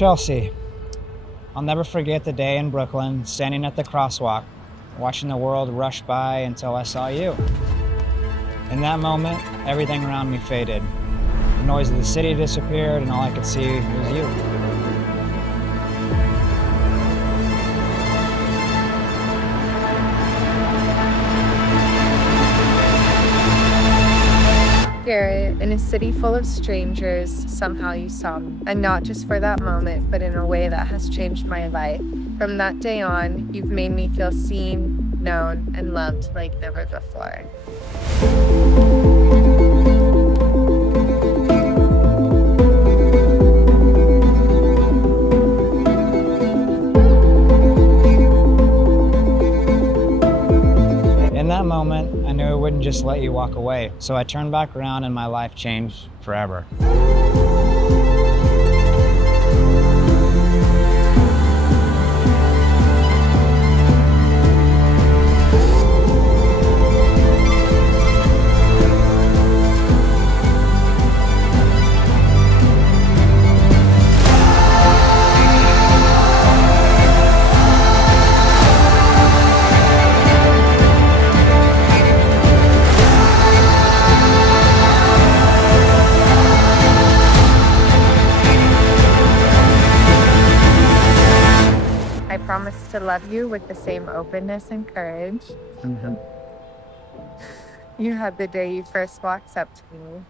Chelsea, I'll never forget the day in Brooklyn, standing at the crosswalk, watching the world rush by until I saw you. In that moment, everything around me faded. The noise of the city disappeared, and all I could see was you. Garrett, in a city full of strangers, somehow you saw me. And not just for that moment, but in a way that has changed my life. From that day on, you've made me feel seen, known, and loved like never before. In that moment, I knew I wouldn't just let you walk away, so I turned back around and my life changed forever. I promise to love you with the same openness and courage you had the day you first walked up to me.